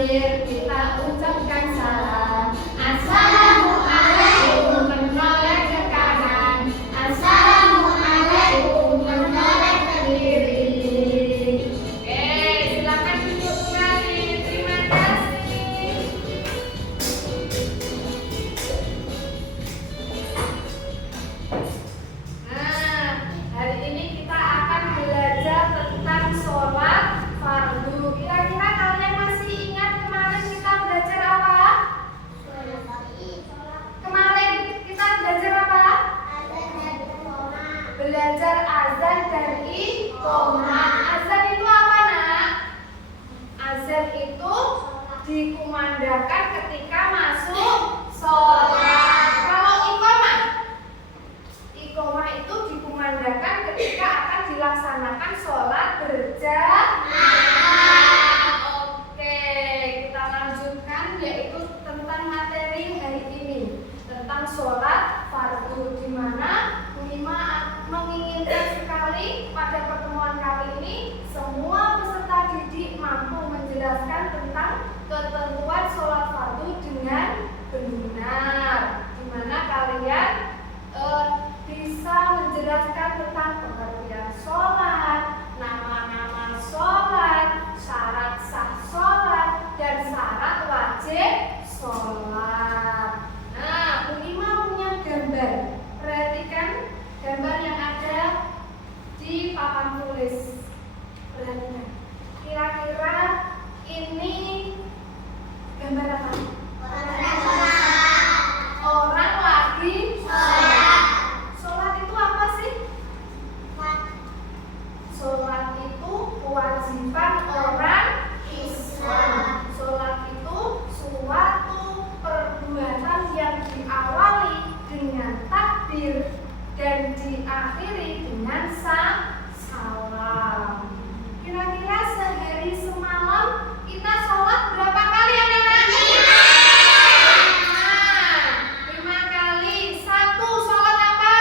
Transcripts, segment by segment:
Sambil kita ucapkan salam, Assalamualaikum, menoleh ke kanan, Assalamualaikum, menoleh ke kiri. Oke, silakan duduk kembali. Terima kasih. Nah, hari ini kita akan belajar tentang sholat fardu. Kira-kira kalian masih ingat kemarin kita belajar apa? Kemarin kita belajar apa? Belajar azan dan iqomah. Azan itu apa, Nak? Azan itu dikumandangkan ketika masuk sholat. Kalau iqomah? Iqomah itu dikumandangkan ketika akan dilaksanakan sholat berjamaah. Oke, kita lanjutkan yaitu tentang materi hari ini, tentang sholat fardu, di mana Bu Ima menginginkan sekali pada pertemuan kali ini semua peserta didik mampu menjelaskan tentang ketentuan sholat fardu dengan benar, di mana kalian bisa menjelaskan tentang pengertian sholat, nama-nama sholat, syarat sah sholat, dan syarat wajib sholat. Nah, Bu Ima punya gambar. Perhatikan gambar yang ada di papan tulis. Perhatikan. Kira-kira ini gambar apa? Orang lagi sholat. Sholat itu apa sih? Sholat itu kewajiban orang Islam. Sholat itu suatu perbuatan yang diawali dengan takbir dan diakhiri dengan salam. Kira-kira sehari semalam kita sholat berapa kali, anak-anak? 5 kali. 1 sholat apa?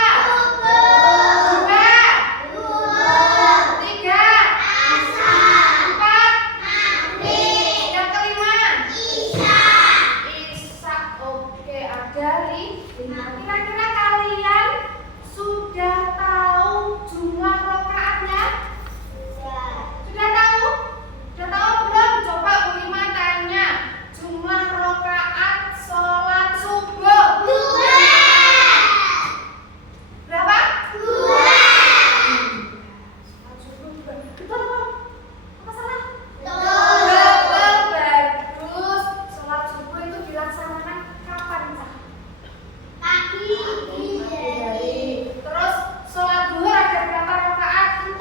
Dua, 3, 4, yang kelima Isya. Oke, ada 5. Kira-kira kalian sudah tahu jumlah rakaatnya? Sudah tahu? Sudah tahu belum? Coba Bu Ima tanya, jumlah rakaat sholat subuh berapa? 2. Sholat subuh 2. Betul apa salah? Betul, bagus. Sholat subuh itu dilaksanakan kapan, Cak? Pagi. Terus sholat duhur ada berapa rakaat? 4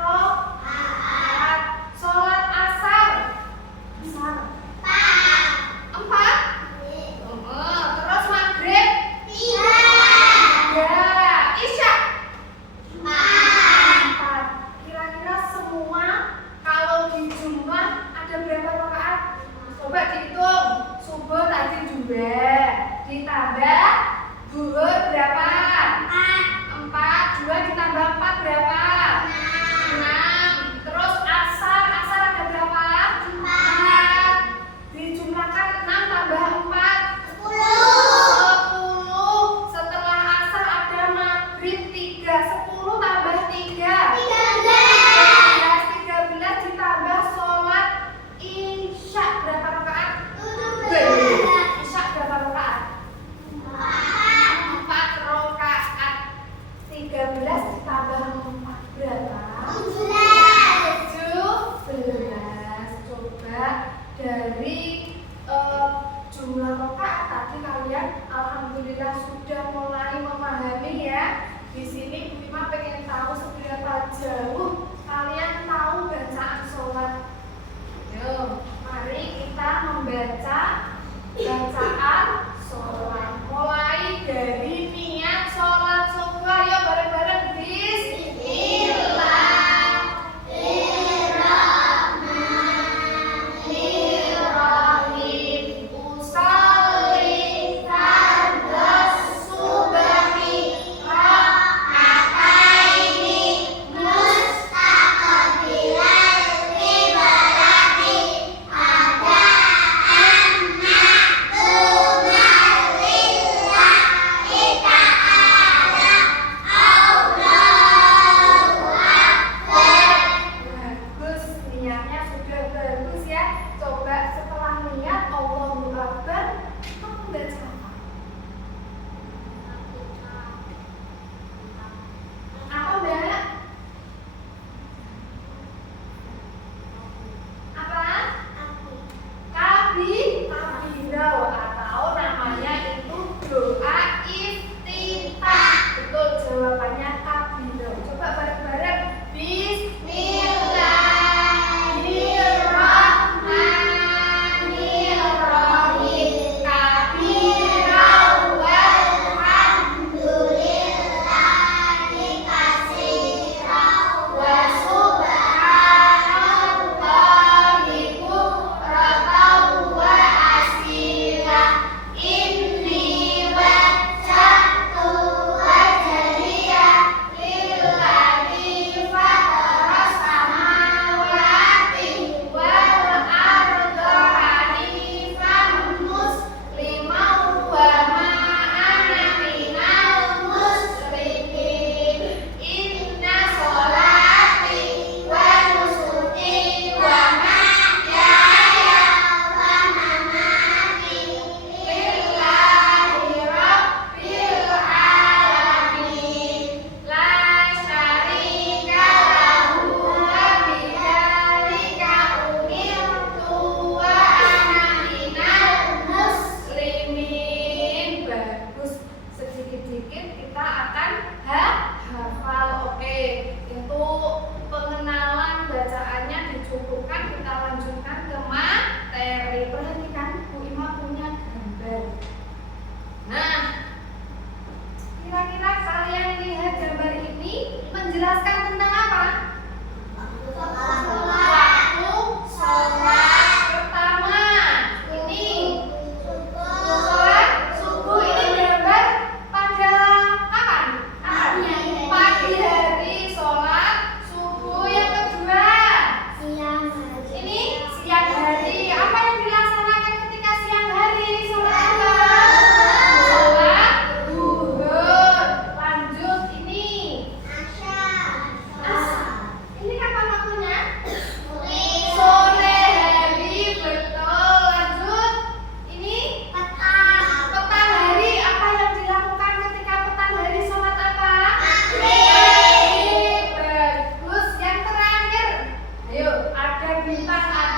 rakaat. Sholat asar? 4. Terus maghrib? 3. Isya? 4. Kira-kira semua kalau dijumlah ada berapa rakaat? Coba dihitung. Subuh tadi 2, ditambah duhur berapa? 4. 2 ditambah 4 berapa? 6. Terus asar ada berapa? 4. Dijumlahkan 6 tambah 4 10. Setelah asar ada maghrib 3. 10 tambah 3 13 ditambah sholat isya berapa rakaat? Isya berapa rakaat? 4 rakaat. 13 ditambah 4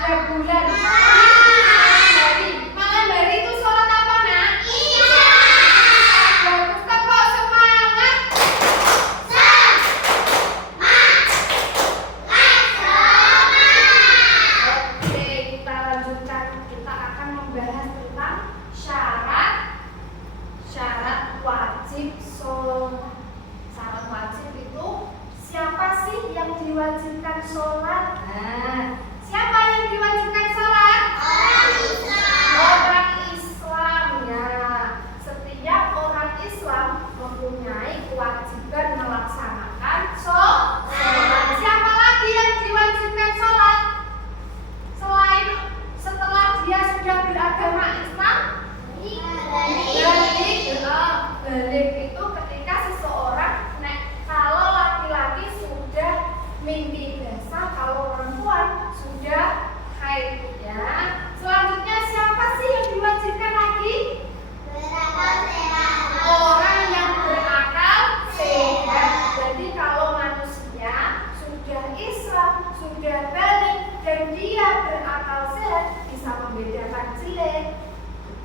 ada bulan. Malam hari. Malam hari itu sholat apa, Nak? Bagus, kok semangat. Oke, kita lanjutkan. Kita akan membahas tentang syarat wajib sholat. Syarat wajib itu siapa sih yang diwajibkan sholat? Nah, siapa yang diwajibkan sholat? Orang Islam ya. Setiap orang Islam mempunyai kewajiban melaksanakan sholat. Siapa lagi yang diwajibkan sholat? Selain setelah dia sudah beragama Islam? Balik itu ketika seseorang, kalau laki-laki sudah mimpi basah, kalau perempuan sudah haid ya. Selanjutnya siapa sih yang diwajibkan lagi? Orang yang berakal sehat. Jadi kalau manusia sudah Islam, sudah balik dan dia berakal sehat, bisa membedakan jelek,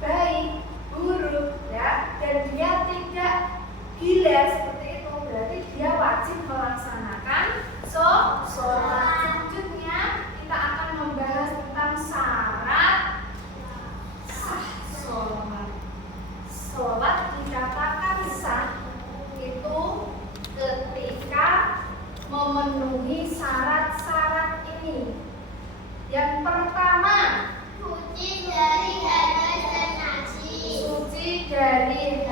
baik, buruk ya, dan dia tidak gila seperti itu, berarti dia wajib melaksanakan sholat. Selanjutnya kita akan membahas tentang syarat sah sholat. Sholat dikatakan sah itu ketika memenuhi syarat-syarat ini. Yang pertama, suci dari hadas dan najis. Suci dari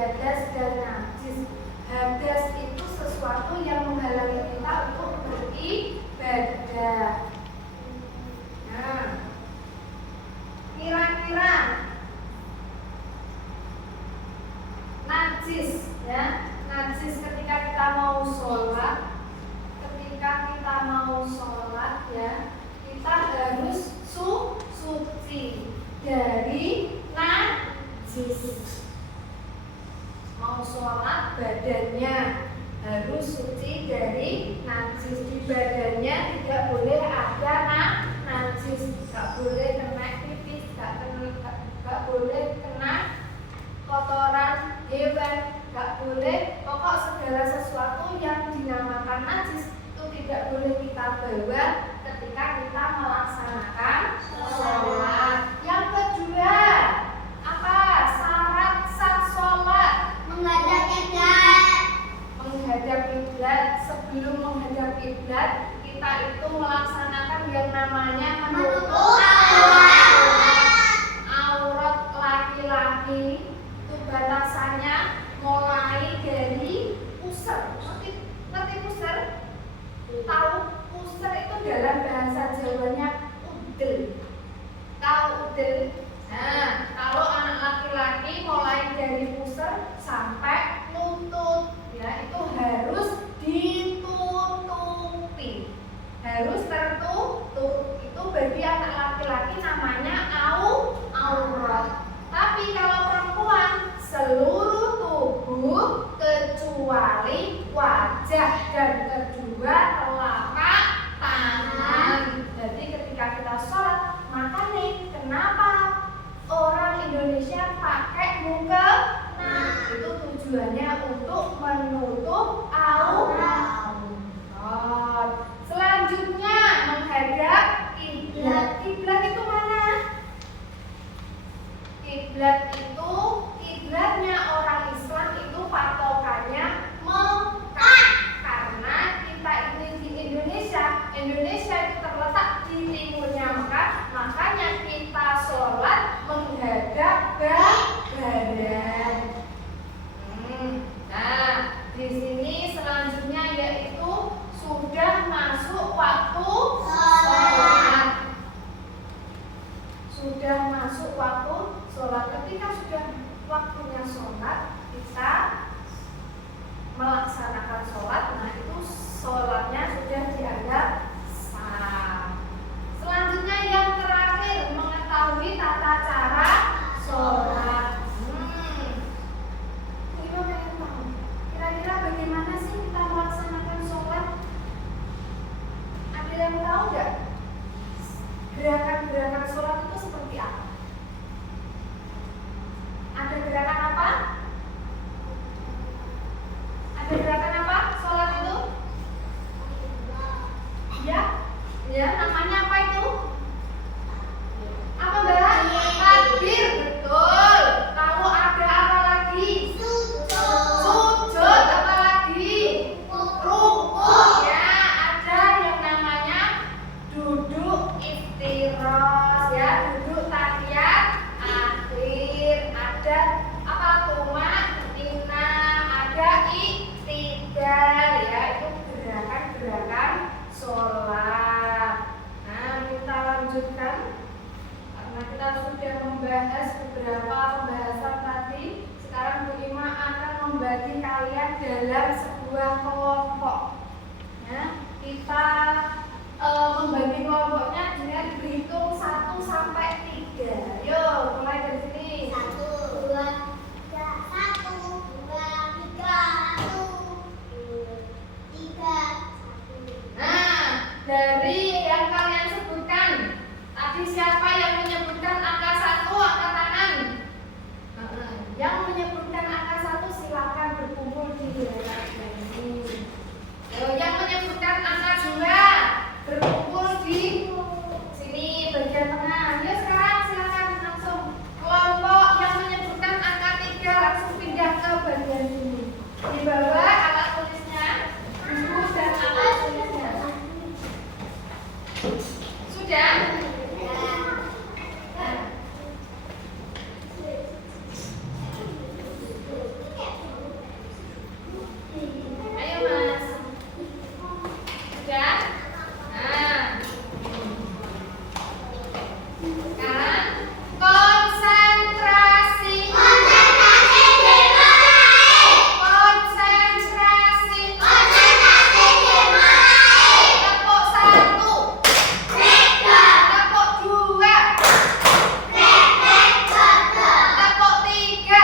hadas dan najis. Hadas itu sesuatu yang menghalangi kita untuk beribadah. Nah, kira-kira najis ya, najis ketika kita mau sholat, ya, kita harus suci dari najis. Mau sholat badannya harus suci dari najis. Di badannya tidak boleh ada najis, tidak boleh kena pipis, tidak boleh kena kotoran hewan, tidak boleh, pokok segala sesuatu yang dinamakan najis itu tidak boleh kita bawa ketika kita melaksanakan sholat. Yang kedua, apa syarat sah sholat? Menghadap kiblat. Sebelum menghadap kiblat, kita itu melaksanakan yang namanya menutup aurat laki-laki. Itu batasannya mulai dari pusar. Ngerti pusar? Tahu pusar itu dalam bahasa Jawanya udel. Tahu udel? Nah, kalau anak laki-laki mulai dari pusar sampai lutut, ya itu harus ditutupi, harus tertutup. Itu bagi anak laki-laki namanya aurat. Tapi kalau perempuan seluruh tubuh kecuali wajah dan kedua telapak tangan. Jadi ketika kita sholat, makanya kenapa orang Indonesia pakai mukena? Itu tujuannya untuk menutup aurat. Selanjutnya menghadap kiblat. Kiblat itu mana? Kiblat itu kiblatnya orang Islam itu patokannya Mekah. Karena kita ini di Indonesia itu terletak di timurnya Mekah, makanya kita sholat menghadap barat. Nah, di sini selanjutnya yaitu sudah masuk waktu sholat. Sudah masuk waktu sholat. Ketika sudah waktunya sholat, kita melaksanakan sholat. Nah, itu sholatnya sudah dianggap sah. gerakan-gerakan sholat itu seperti apa? Ada gerakan apa? Ada gerakan apa? Sholat itu? Ya, ya, namanya apa itu? Apa Mbak? Takbir, betul. Lalu ada apa lagi? Sujud, apa lagi? Rukuk, ya. Ada yang namanya duduk iftirash, ya. Duduk tahiyat akhir. Ada apa? Tumaninna, ada iktidal, ya. Itu gerakan-gerakan sholat. Nah, kita lanjutkan. Karena kita sudah membahas beberapa pembahasan tadi, sekarang Bu Ima akan membagi kalian dalam sebuah kelompok. Ya, kita membagi kelompoknya dengan berhitung 1 sampai 3. Yuk, mulai dari sini. 1, 2, 3. Nah, dari yang kalian sebutkan tadi, siapa yang menyebutkan angka 1 angkat tangan. Yang menyebutkan angka 1 silakan berkumpul di daerah ini. Yang menyebutkan angka 2 berkumpul di sini bagian tengah. Ya, sekarang silakan langsung kelompok yang menyebutkan angka 3 langsung pindah ke bagian sini. Di bawah alat tulisnya, buku dan alat tulisnya. Sudah? Ayo Mas. Sudah? Nah. Sekarang konsentrasi. Konsentrasi. Tepuk 1. Tepuk 2. Tepuk 3.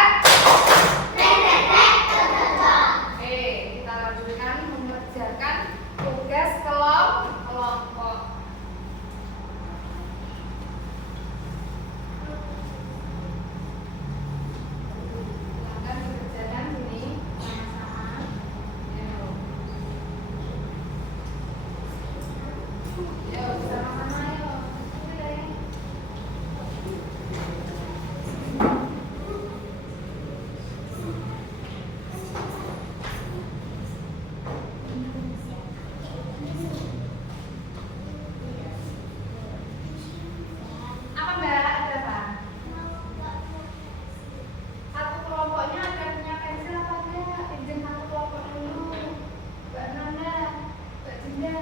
Oke, kita lanjutkan mengerjakan tugas kelompok. Silakan dikerjakan sini sama-sama. Yuk, sama-sama yuk. Oke. Apa Mbak? Ada apa? Satu kelompoknya ada punya pensil apa enggak? Pinjam satu kelompok dulu. Mbak Nanda, Mbak Dinda.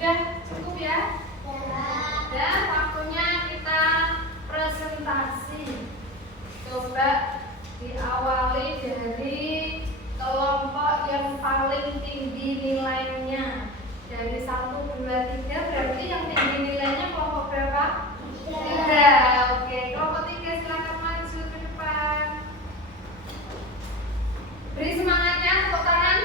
Sudah cukup ya? Dan waktunya kita presentasi. Coba diawali dari kelompok yang paling tinggi nilainya. Dari 1, 2, 3 berarti yang tinggi nilainya kelompok berapa? 3. Oke, kelompok 3 silakan maju ke depan. Beri semangatnya, tepuk tangan.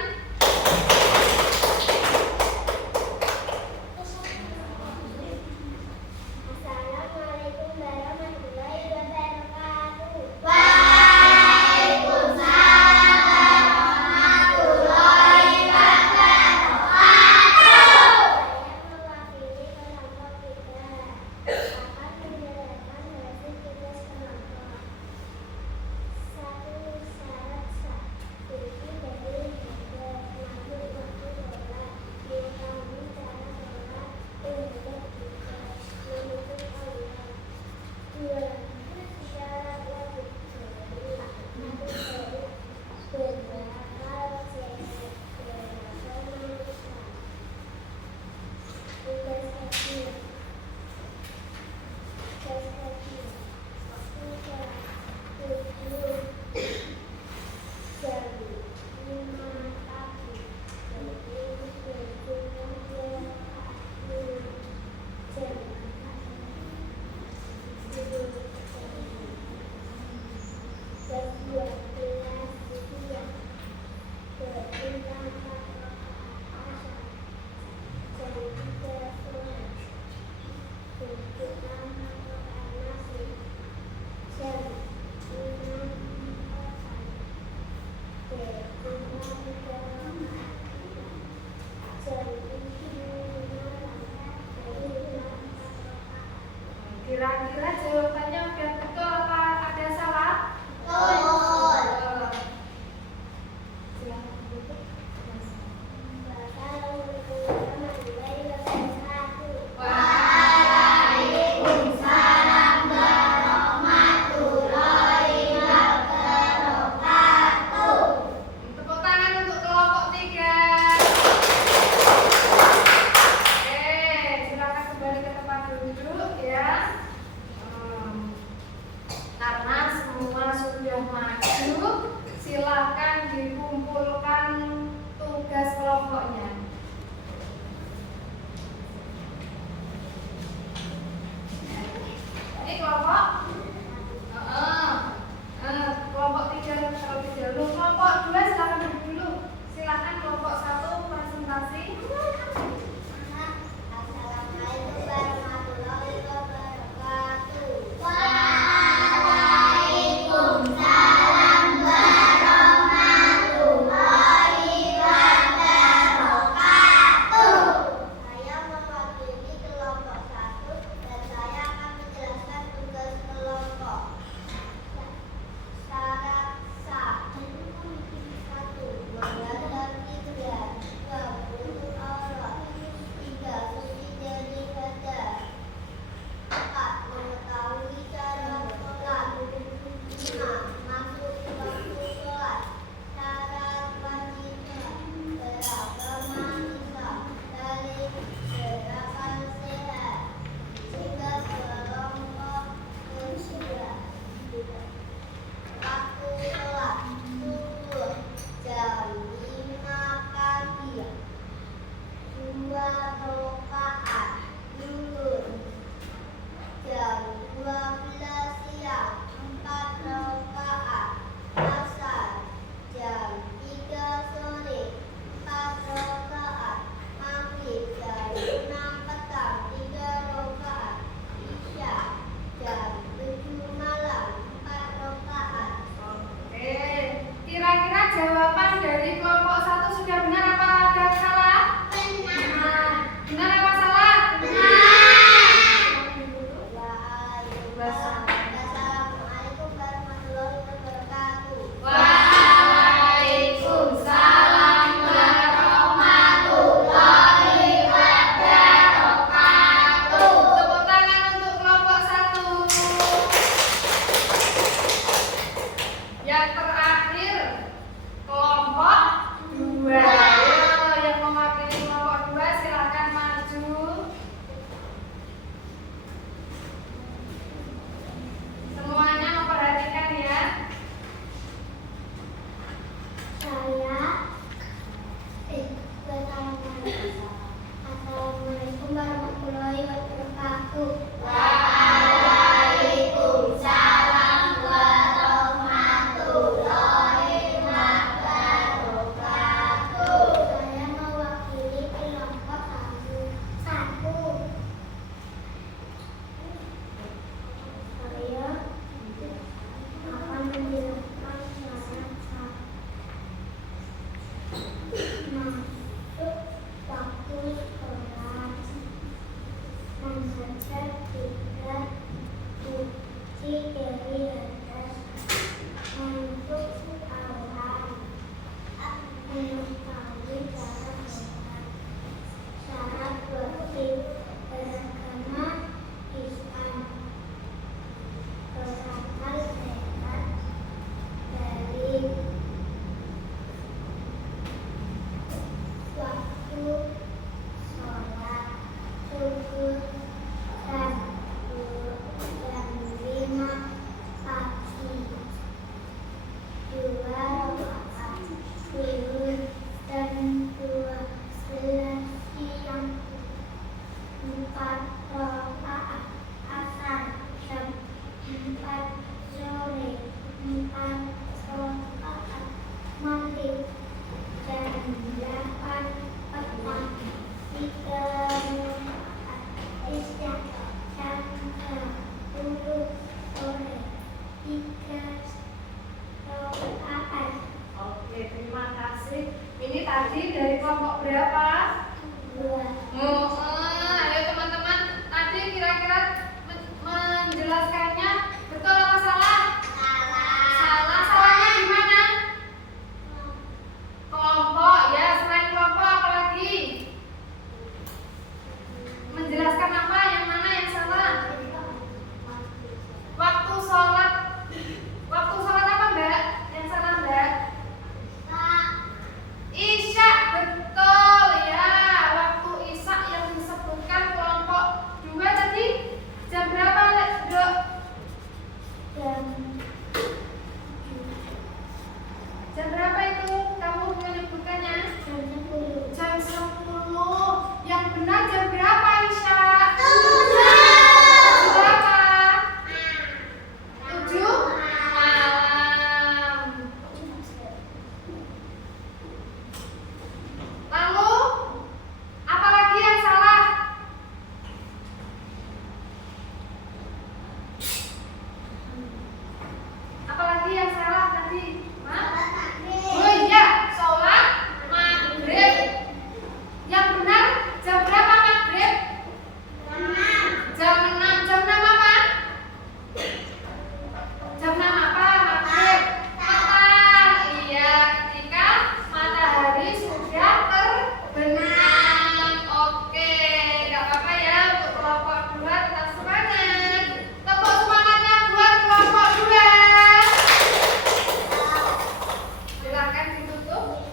Oke, terima kasih. Ini tadi dari kelompok berapa? Ayo teman-teman, tadi kira-kira menjelaskannya betul apa salah? Salah. Salahnya di mana? Kelompok ya, selain kelompok apa lagi? Menjelaskan apa? Yang mana yang salah? Waktu sholat. Waktu sholat apa Mbak? Yang salah Mbak? Isya, betul ya. Waktu isya yang disebutkan kelompok 2 tadi jam berapa, Dok? Jam berapa itu kamu menyebutkannya? Jam 10. Yang benar jam berapa Isya? Berapa? 7 malam. Lalu apalagi yang salah? Apalagi yang salah tadi? Oh iya, sholat maghrib. Yang benar jam berapa maghrib? Jam 6. Jam 6 apa? Jam 6 apa? Maghrib. Petang. Iya, ketika matahari sudah terbenam. Oke, gak apa-apa ya untuk kelompok 2 tetap semangat. Tepuk semangatnya buat kelompok 2. Silakan ditutup.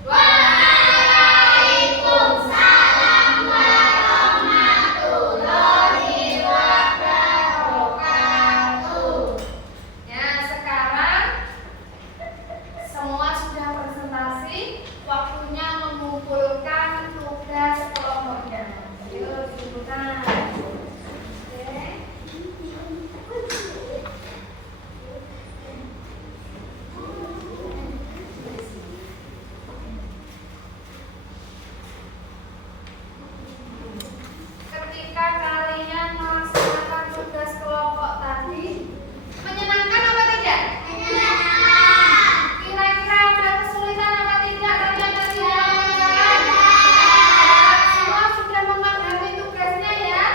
Waalaikumsalam warahmatullahi wabarakatuh. Ya, sekarang semua sudah presentasi, waktunya mengumpulkan tugas kelompoknya. Yuk, dibuka. Oke. Ketika kalian melaksanakan tugas kelompok tadi, menyenangkan apa tidak? Kira-kira ada kesulitan apa tidak kalian tadi melakukan? Semua sudah memahami tugasnya ya?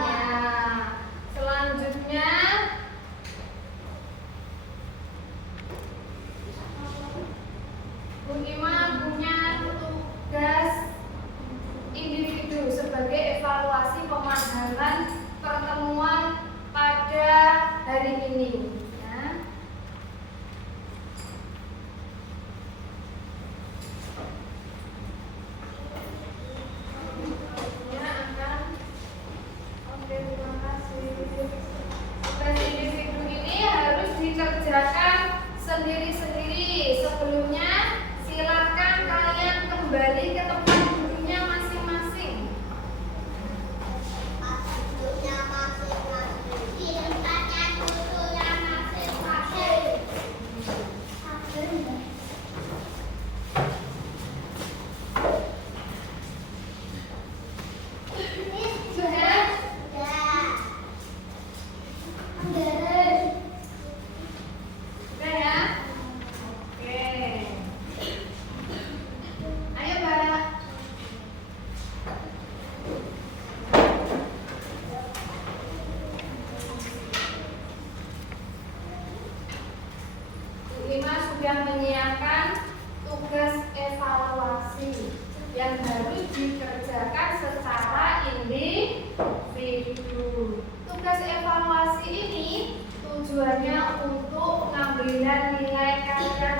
Ya. Selanjutnya Bu Ima punya tugas individu sebagai evaluasi pemahaman pertemuan pada hari ini ya. Ya, akan. Oke, terima kasih. Tugas individu ini harus dikerjakan sendiri-sendiri. Sebelumnya silakan kalian kembali ke tempat duduknya masing-masing. Sudah? Sudah ya? Oke. Ayo Mbak. Bu Ima sudah menyiapkan tugas evaluasi yang harus dikerjakan secara individu. Tugas evaluasi ini tujuannya untuk pengambilan nilai kalian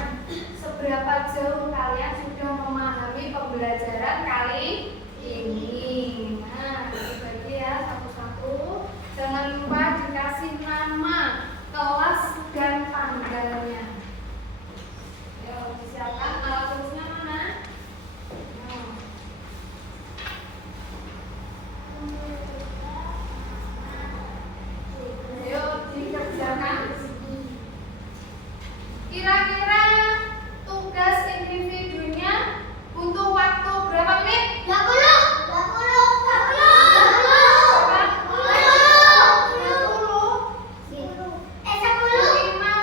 seberapa jauh kalian sudah memahami pembelajaran kali ini. Nah, dibagi ya satu-satu. Jangan lupa dikasih nama, kelas, dan tanggalnya. Ayo, disiapkan alat tulisnya mana? Ayo dikerjakan. Kira-kira tugas individunya butuh waktu berapa menit? 5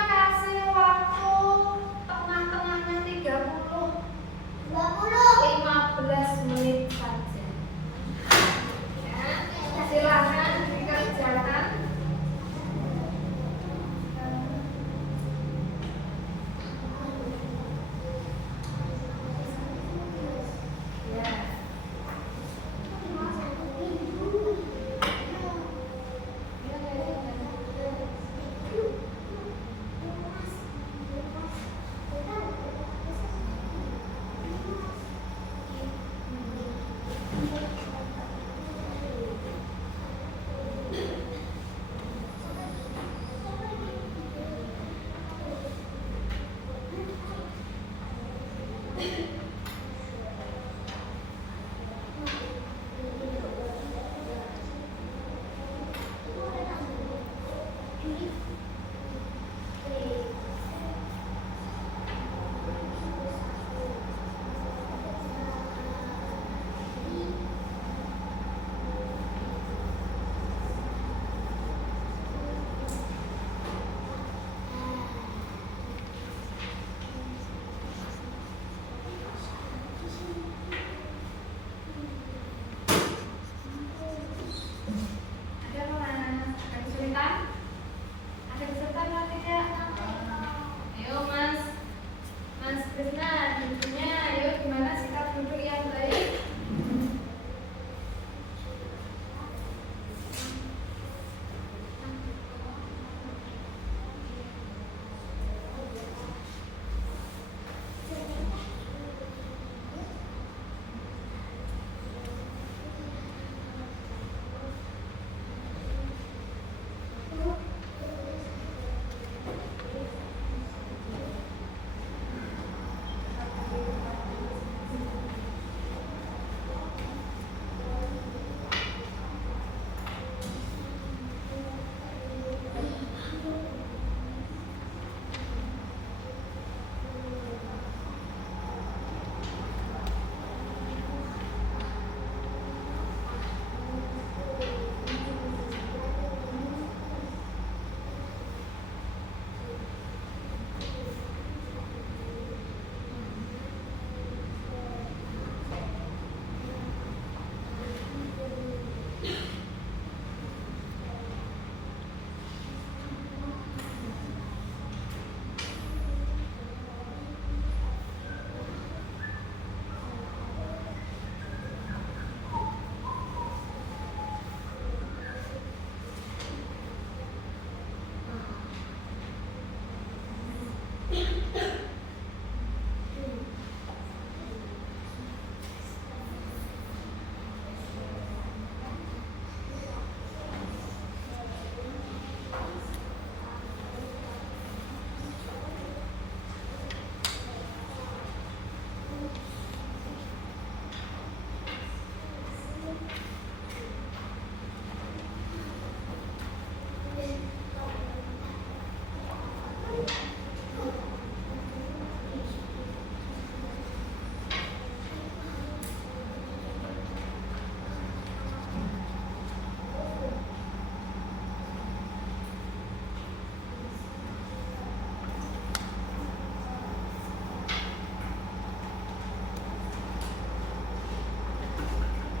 kasih waktu tengah-tengahnya 30. 15 menit saja. Ya, silakan dikerjakan. Ya. Ada mana? Ada kesulitan? Ada kesulitan atau tidak? Ayo Mas Krisna, duduknya. Ayo gimana sikap duduk yang baik?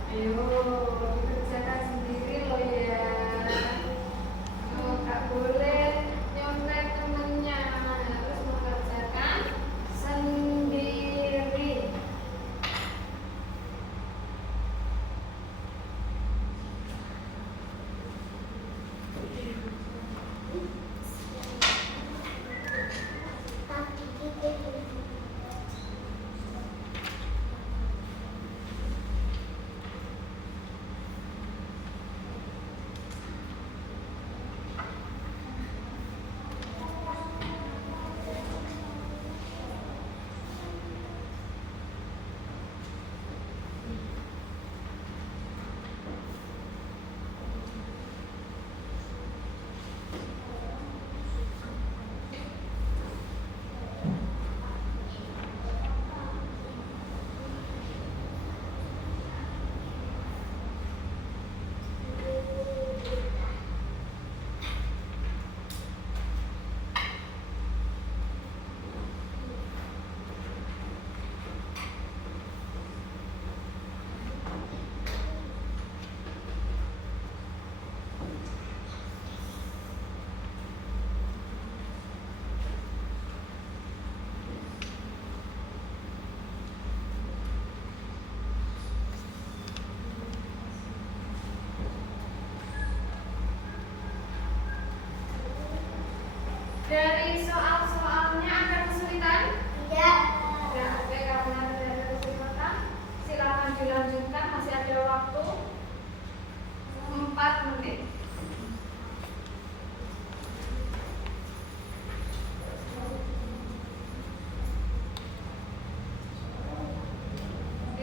Ayo dikerjakan sendiri loh ya. Nggak boleh nyontek temennya, harus mengerjakan sendiri.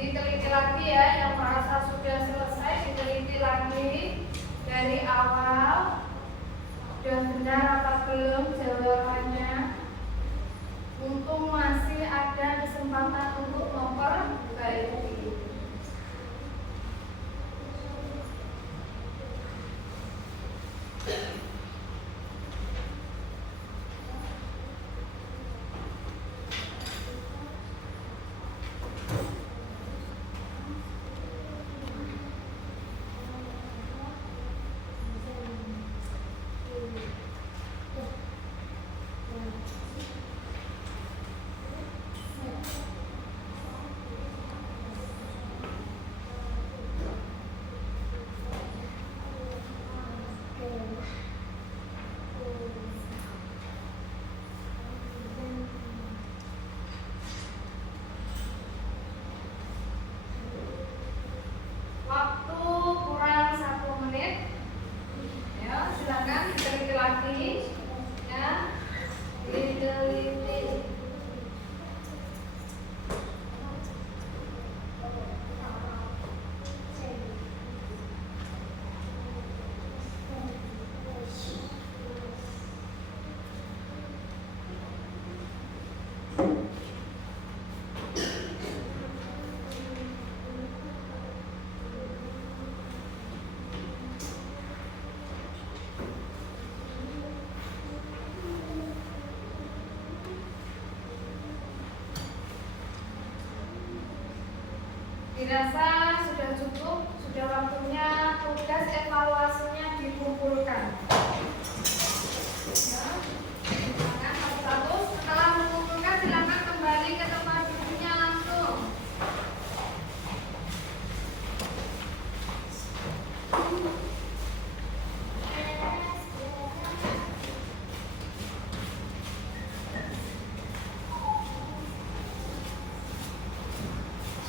diteliti lagi ya, yang merasa sudah selesai diteliti lagi dari awal. Sudah benar apa belum jawabannya? Untung masih ada kesempatan untuk memperbaiki. Waktu kurang 1 menit. Ya, silakan diteliti lagi. Ya, diteliti. Dirasa sudah cukup, sudah waktunya tugas evaluasinya dikumpulkan. Ya, silakan satu-satu. Setelah mengumpulkan, silakan kembali ke tempat duduknya langsung.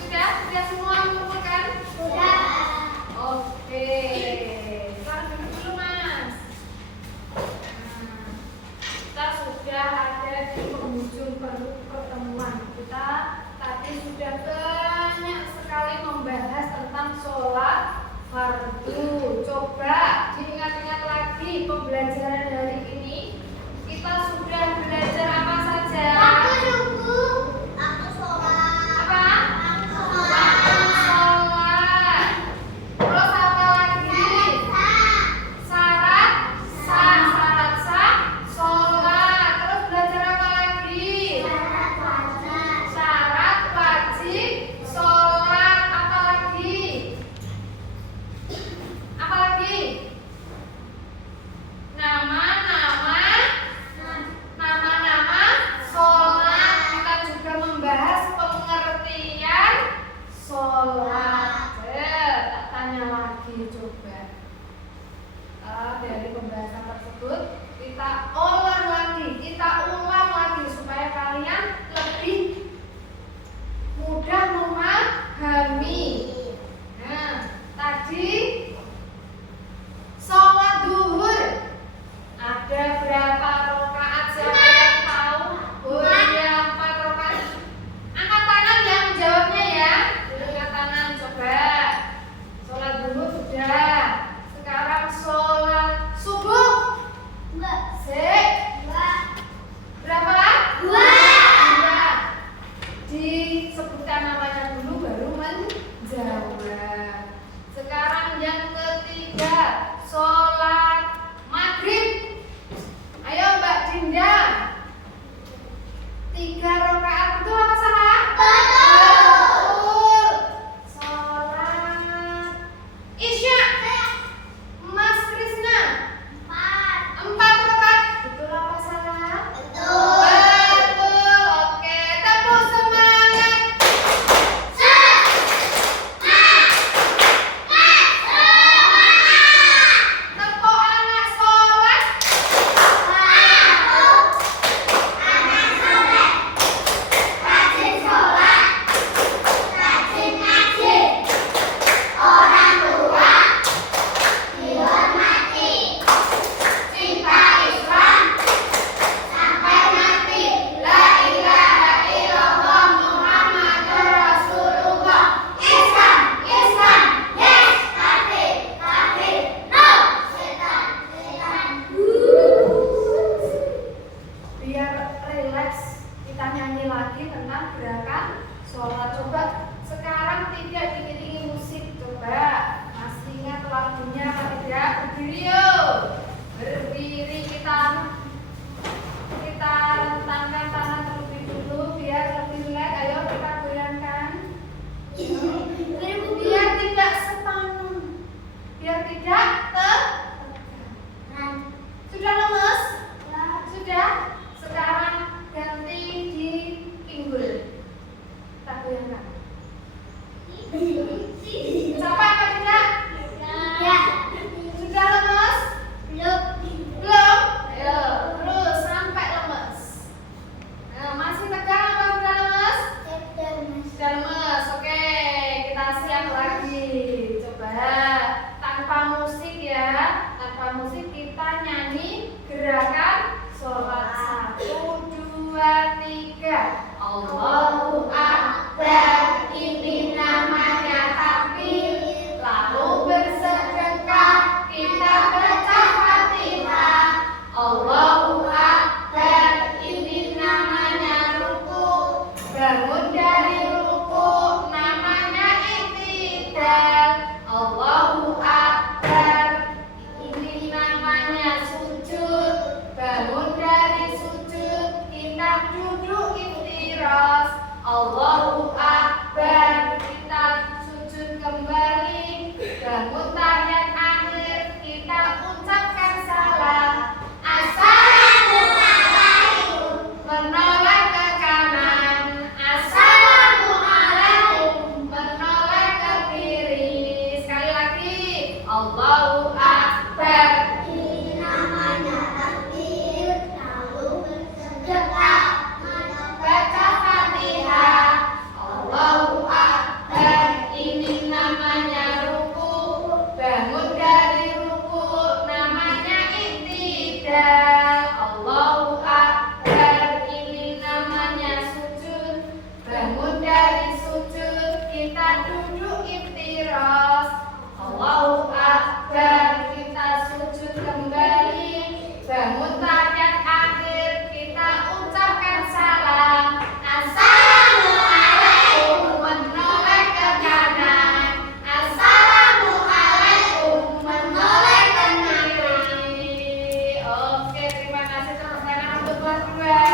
Sudah semua mengumpulkan? Sudah. Oke, sekarang duduk dulu Mas. Nah, kita sudah ada di penghujung pertemuan. Kita tadi sudah banyak sekali membahas tentang sholat fardu. Coba diingat-ingat lagi pembelajaran hari ini. Kita sudah belajar apa saja? Aku nunggu. Aku sholat. Apa? Aku sholat. Sholat. Terus apa lagi? Syarat sah, syarat sah, sholat. Terus belajar apa lagi? Syarat wajib, sholat. Apa lagi? Apa lagi? Nama-nama lagi tentang gerakan sholat. Coba sekarang tidak diiringi musik. Coba masih ingat lagunya apa tidak? Berdiri yuk. Berdiri, kita rentangkan tangan terlebih dulu biar lebih rileks. Ayo kita goyangkan. Biar tidak sepanung. Biar tidak sudah lemes? Sudah? Sekarang ganti di pinggul. Kita goyangkan. Capek apa tidak? Sudah lemes? Belum? Ayo, terus sampai lemes. Nah, masih tegang apa sudah lemes? Sudah lemes. Oke, kita siap lagi. Coba tanpa musik ya. Tanpa musik kita nyanyi gerakan sholat. 1, 2, 3. Allahu Akbar. Ini namanya takbir. Lalu bersedekah kita baca Fatihah. Allahu Akbar. Ini namanya ruku. Bangun dari ruku namanya i'tidal. Allahu Akbar. Ini namanya sujud. Bangun dari sujud kita duduk iftiras. Allahu Akbar. Kita sujud kembali. Bangun tahiyat akhir kita ucapkan salam. Assalamualaikum. Menoleh ke kanan. Assalamualaikum. Menoleh ke kiri. Sekali lagi. Allahu Akbar. Ini namanya takbir, lalu bersedekah, Baca Fatihah. Allahu Akbar. Ini namanya ruku. Bangun dari ruku namanya i'tidal. Allahu Akbar. Ini namanya sujud. Bangun dari sujud kita duduk iftiras. Allahu Akbar. Kita sujud kembali. Bangun tahiyat akhir kita ucapkan salam. Assalamualaikum. Menoleh ke kanan. Assalamualaikum. Menoleh ke kiri. Oke, terima kasih. Tepuk tangan untuk berdua.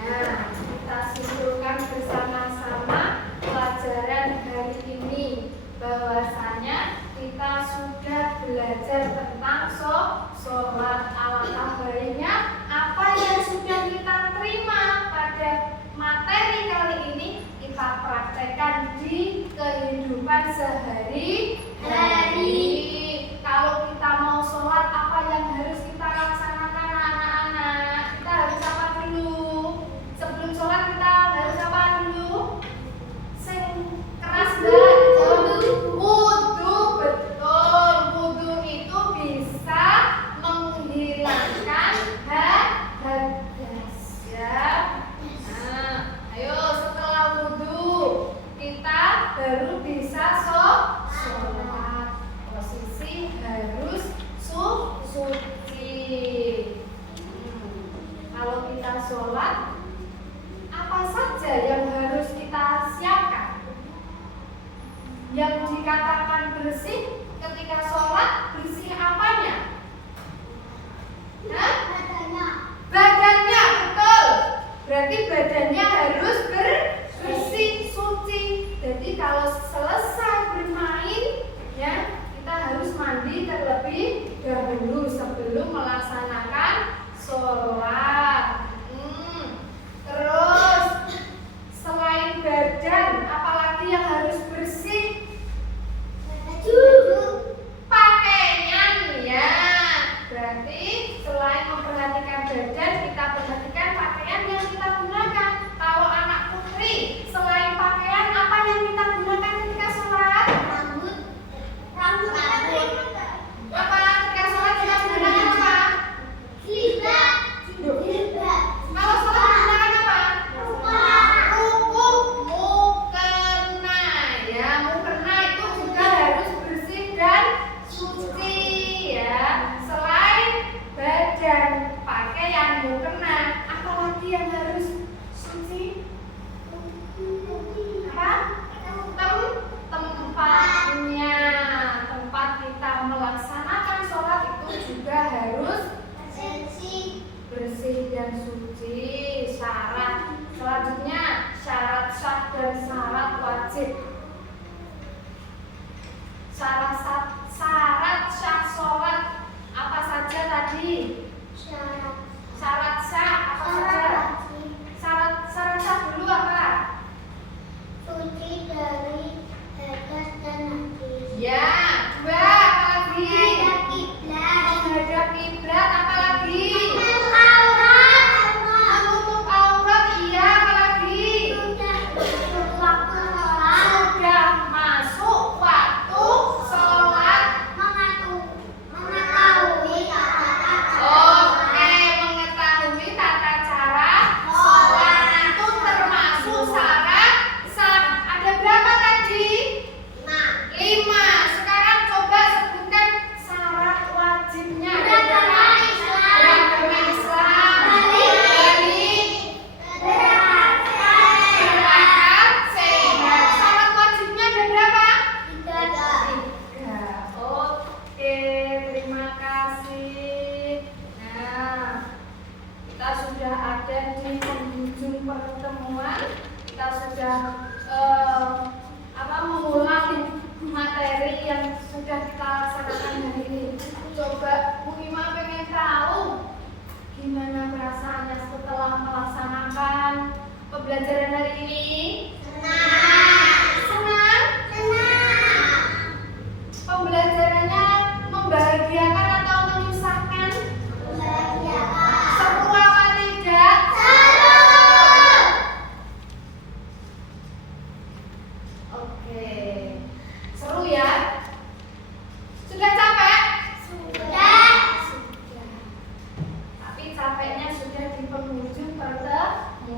Nah, kita simpulkan bersama-sama pelajaran hari ini, bahwasanya kita sudah belajar tentang sholat. Alangkah baiknya apa yang sudah kita terima pada materi kali ini kita praktekkan di kehidupan sehari-hari. Kalau kita mau sholat, apa yang harus kita laksanakan anak-anak? Kita harus apa dulu? Sebelum sholat kita harus apa dulu? Sing keras banget. Wudu, betul. Wudu itu bisa menghilangkan hadas ya. Nah, ayo setelah wudu kita baru bisa sholat. Posisi harus suci. Kalau kita sholat, apa saja yang harus kita siapkan? Yang dikatakan bersih ketika sholat, bersih apanya? Hah? Badannya, betul. Berarti badannya harus bersih, suci. Jadi kalau selesai bermain, ya kita harus mandi terlebih dahulu sebelum melaksanakan sholat. Terus selain badan, apalagi yang harus bersih? baju,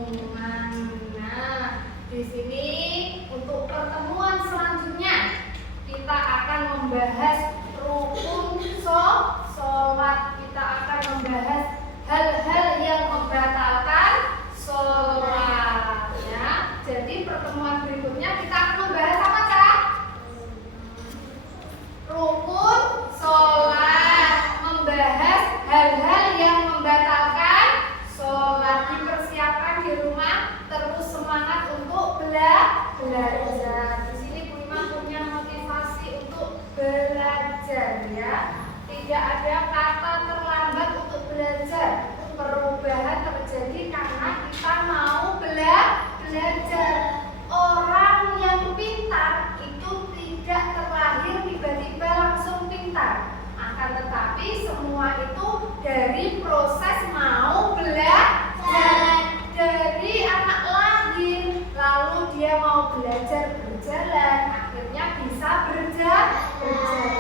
pertemuan. Nah, di sini untuk pertemuan selanjutnya kita akan membahas rukun sholat. Kita akan membahas hal-hal yang membatalkan sholat. Ya, jadi pertemuan berikutnya kita akan membahas apa, Kak? Rukun sholat, membahas hal-hal yang membatalkan sholat. Dipersiapkan di rumah, terus semangat untuk belajar. Di sini Bu Ima punya motivasi untuk belajar, ya. Tidak ada kata terlambat untuk belajar. Perubahan terjadi karena kita mau belajar. Orang yang pintar itu tidak terlahir tiba-tiba langsung pintar. Akan tetapi semua itu dari proses mau belajar. Dari anak lahir, lalu dia mau belajar berjalan, akhirnya bisa berjalan.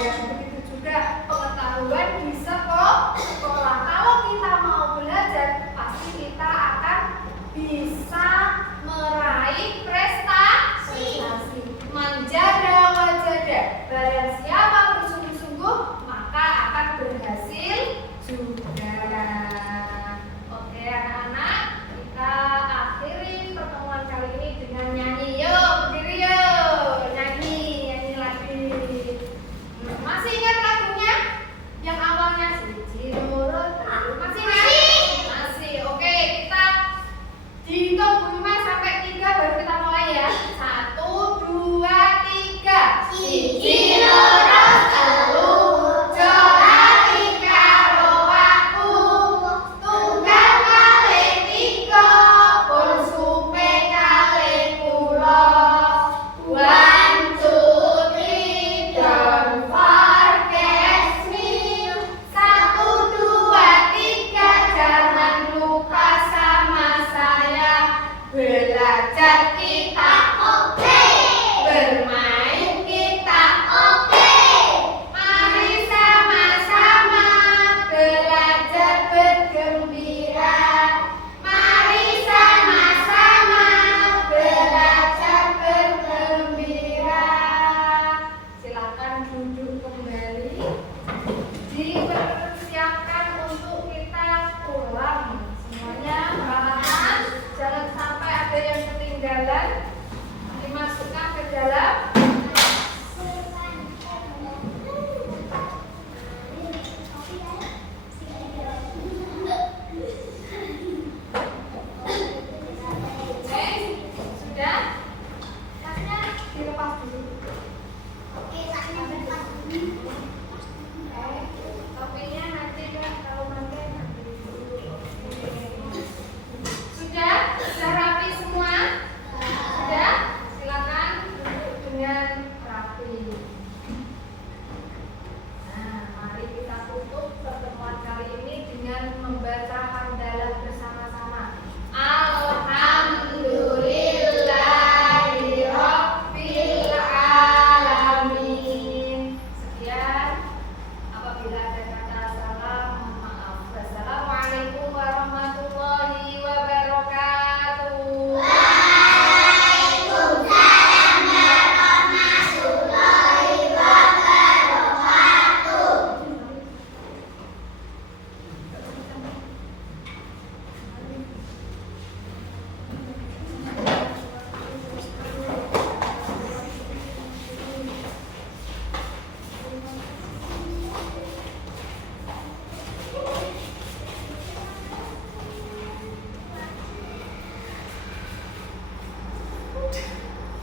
Begitu juga pengetahuan bisa kok sekolah. Kalau kita mau belajar, pasti kita akan bisa meraih prestasi.